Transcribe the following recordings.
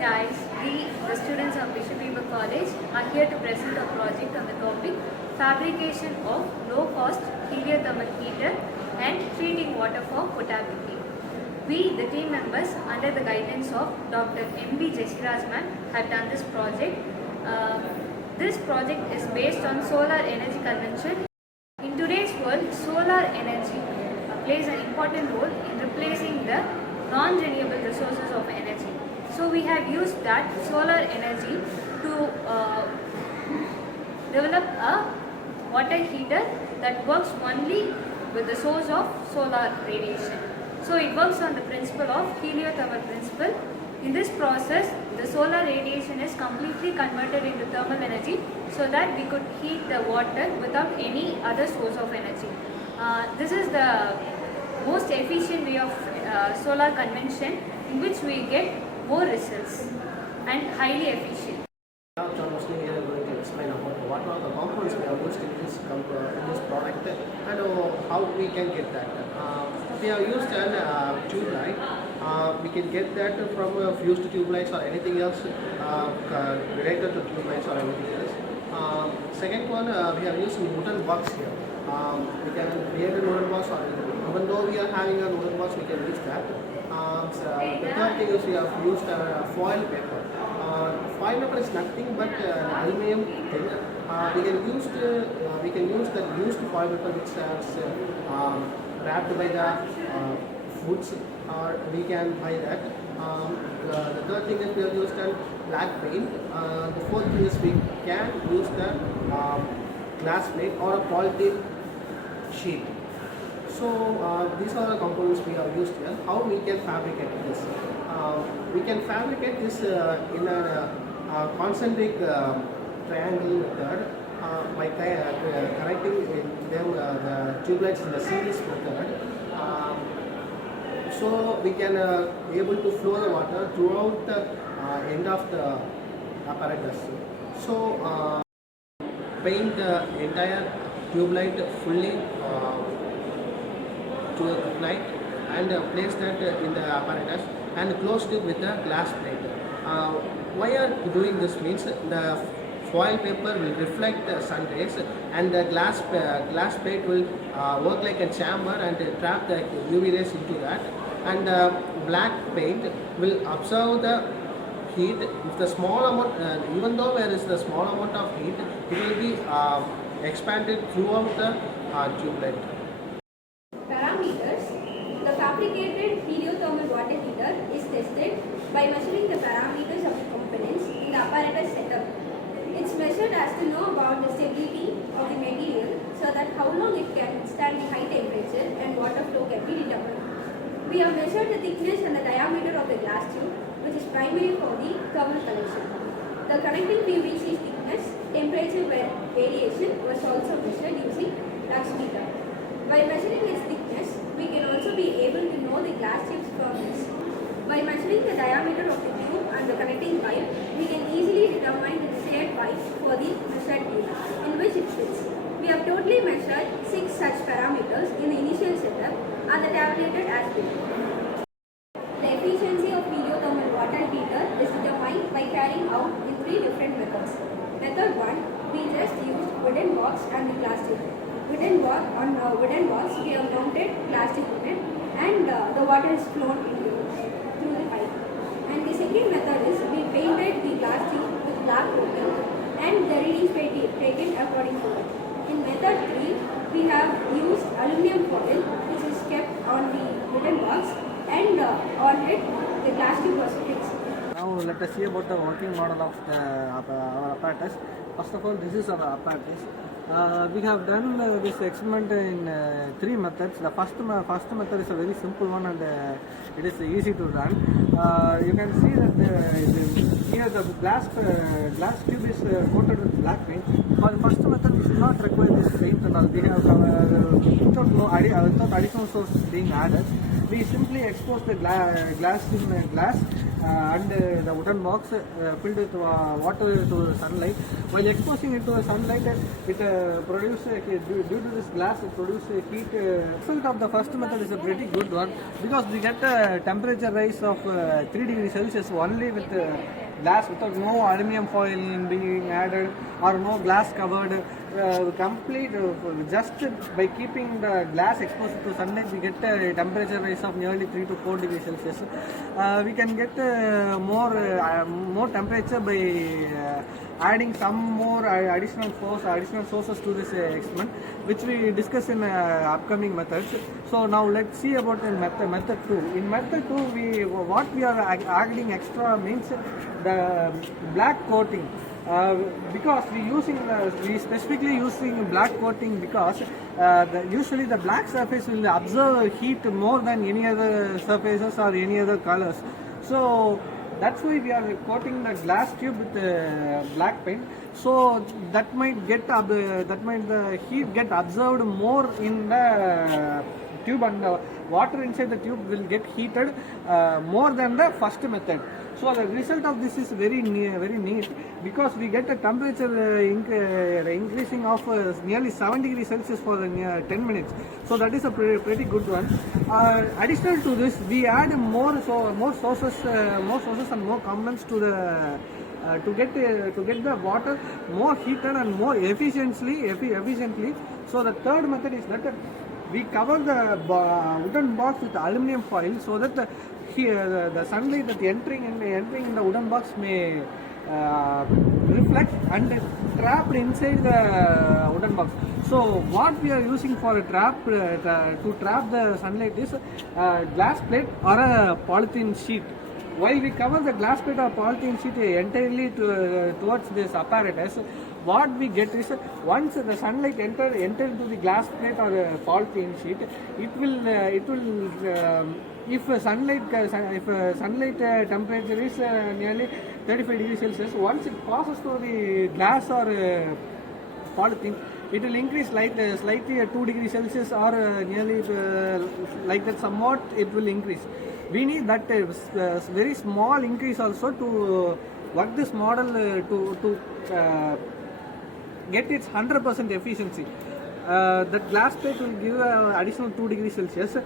guys, we, the students of Bishop Weber College, are here to present a project on the topic fabrication of low-cost heliothermal heater and treating water for potability. We, the team members, under the guidance of Dr. M.B. Jeshiraj ma'am, have done this project. This project is based on solar energy convention. In today's world, solar energy plays an important role in replacing the non-renewable resources of energy. So we have used that solar energy to develop a water heater that works only with the source of solar radiation. So it works on the principle of heliothermal principle. In this process, the solar radiation is completely converted into thermal energy so that we could heat the water without any other source of energy. This is the most efficient way of solar convention in which we get more results and highly efficient. John Mosley here is going to explain about what are the components we have used in this product and how we can get that. We have used a tube light. We can get that from fused tube lights or anything else related to tube lights or anything else. Second one, we have used a wooden box here. We can create a wooden box, or even though we are having a wooden box, we can use that. The third thing is we have used foil paper. Foil paper is nothing but aluminum thing. We can use the used foil paper which is wrapped by the foods, or we can buy that. The third thing is we have used black paint. The fourth thing is we can use the glass plate or a polythene sheet. So these are the components we have used here. How we can fabricate this? We can fabricate this in a concentric triangle method by connecting them the tube lights in a series method. So we can be able to flow the water throughout the end of the apparatus. So paint the entire tube light fully to the light and place that in the apparatus and closed it with a glass plate. Why are doing this means the foil paper will reflect the sun rays and the glass plate will work like a chamber and trap the UV rays into that, and black paint will absorb the heat. If the small amount, even though there is the small amount of heat, it will be expanded throughout the tube light. Parameters. The fabricated heliothermal water heater is tested by measuring the parameters of the components in the apparatus setup. It's measured as to know about the stability of the material so that how long it can withstand the high temperature and water flow can be determined. We have measured the thickness and the diameter of the glass tube, which is primary for the thermal connection. The connecting PVC thickness, temperature variation was also measured using lux meter. By measuring its thickness, we can also be able to know the glass tube's firmness. By measuring the diameter of the tube and the connecting pipe, we can easily determine the desired pipe for the measured tube in which it fits. We have totally measured 6 such parameters in the initial setup and the tabulated as below. The efficiency of heliothermal water heater is determined by carrying out in 3 different methods. Method 1, we just used wooden box and the glass tube. On wooden box, we have mounted plastic unit and the water is flown through the pipe. And the second method is we painted the glass tube with black coating and the readings were taken according to it. In method 3, we have used aluminum foil which is kept on the wooden box and on it the glass tube was fixed. Now let us see about the working model of our apparatus. First of all, this is our apparatus. We have done this experiment in 3 methods. The first method is a very simple one and it is easy to run. You can see that here the glass tube is coated with black paint. For the first method, we should not require this paint and all. We have without additional source being added. We simply expose the glass and the wooden box filled with water to the sunlight. While exposing it to the sunlight, it produces due to this glass, it produces heat. Result of the first method is a pretty good one because we get a temperature rise of 3 degrees Celsius 1 only with glass, without no aluminum foil being added or no glass covered. Complete just by keeping the glass exposed to sunlight, we get a temperature rise of nearly 3 to 4 degrees Celsius. We can get more temperature by adding some more additional sources to this experiment, which we discuss in upcoming methods. So now let's see about in method 2. In method 2, what we are adding extra means the black coating. Because we specifically using black coating because usually the black surface will absorb heat more than any other surfaces or any other colors. So that's why we are coating the glass tube with black paint. So that might the heat get absorbed more in the tube, and the water inside the tube will get heated more than the first method. So the result of this is very neat because we get a temperature increasing of nearly 7 degrees Celsius for 10 minutes. So that is a pretty good one. Additional to this, we add more sources and more components to the to get the water more heated and more efficiently. So the third method is that we cover the wooden box with aluminum foil so that the sunlight that entering in the wooden box may reflect and trapped inside the wooden box. So what we are using for a trap to trap the sunlight is a glass plate or a polythene sheet. While we cover the glass plate or polythene sheet entirely towards this apparatus, what we get is once the sunlight enter into the glass plate or polythene sheet, it will if sunlight temperature is nearly 35 degrees Celsius, once it passes through the glass or polythene, it will increase slightly 2 degrees Celsius or nearly like that somewhat it will increase. We need that very small increase also to work this model to get its 100% efficiency. The glass plate will give additional 2 degrees Celsius.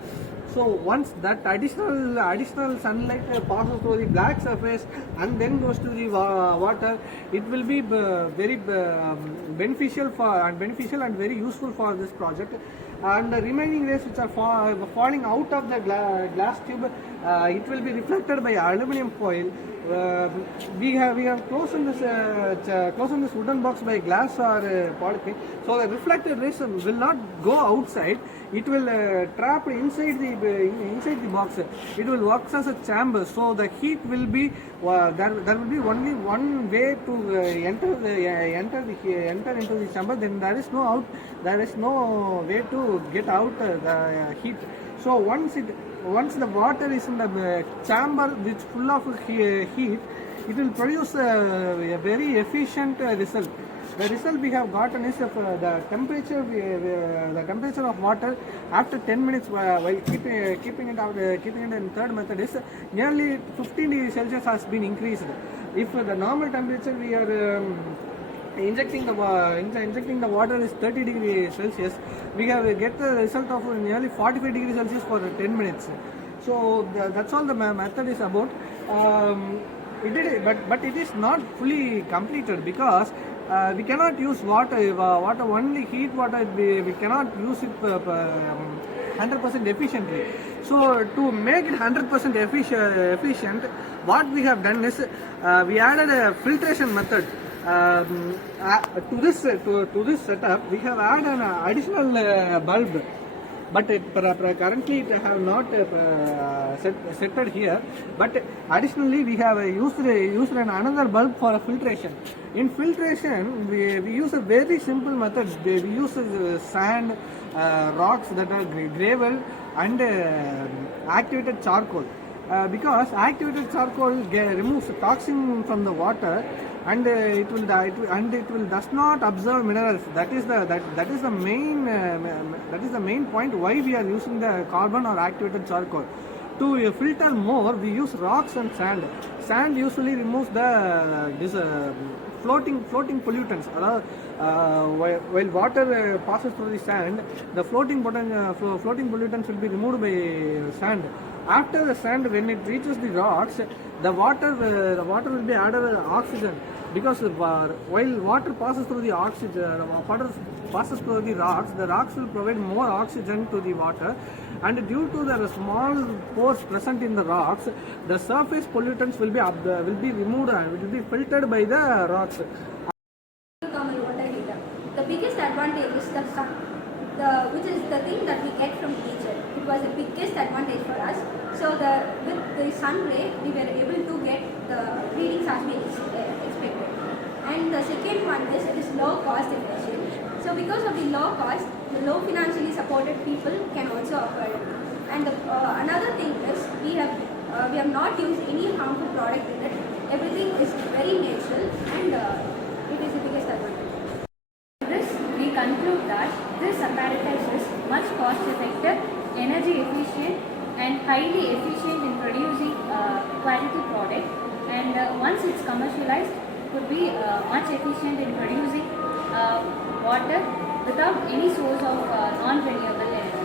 So once that additional sunlight passes through the black surface and then goes to the water, it will be very beneficial and very useful for this project. And the remaining rays which are falling out of the glass tube, it will be reflected by aluminum foil. We have closed this wooden box by glass or polythene, so the reflected rays will not go outside. It will trap inside the box. It will work as a chamber, so the heat will be there will be only one way to enter into the chamber. Then there is no way to get out the heat. So once the water is in the chamber which full of heat, it will produce a very efficient result. The result we have gotten is the temperature of water after 10 minutes while keeping it in third method is nearly 15 degrees Celsius has been increased. If the normal temperature we are injecting the water is 30 degrees Celsius, we get the result of nearly 45 degrees Celsius for 10 minutes. So that's all the method is about. But it is not fully completed because we cannot use water only heat water. We cannot use it 100% efficiently. So to make it 100% efficient, what we have done is we added a filtration method. To this setup, we have added an additional bulb, but currently it have not set here. But additionally, we have used another bulb for filtration. In filtration, we use a very simple method. We use sand, rocks that are gravel, and activated charcoal. Because activated charcoal removes toxin from the water, and it will does not absorb minerals. That is the main point why we are using the carbon or activated charcoal. To filter more, we use rocks and sand. Sand usually removes the floating pollutants. While water passes through the sand, the floating pollutants will be removed by sand. After the sand, when it reaches the rocks, the water will be added with oxygen, because while water passes through the oxygen, water passes through the rocks will provide more oxygen to the water, and due to the small pores present in the rocks, the surface pollutants will be removed and will be filtered by the rocks. Thermal water heater. The biggest advantage is the sun, which is the thing that we get from nature. It was the biggest advantage for us. So with the sun ray, we were able to get the readings as we expected. And the second one is it is low cost efficient. So because of the low cost, the low financially supported people can also afford it. And another thing is we have not used any harmful product in it. Everything is very natural, and it is the biggest advantage. This, we conclude that this apparatus is much cost effective, energy efficient and highly efficient in producing quality product, and once it's commercialized could be much efficient in producing water without any source of non-renewable energy.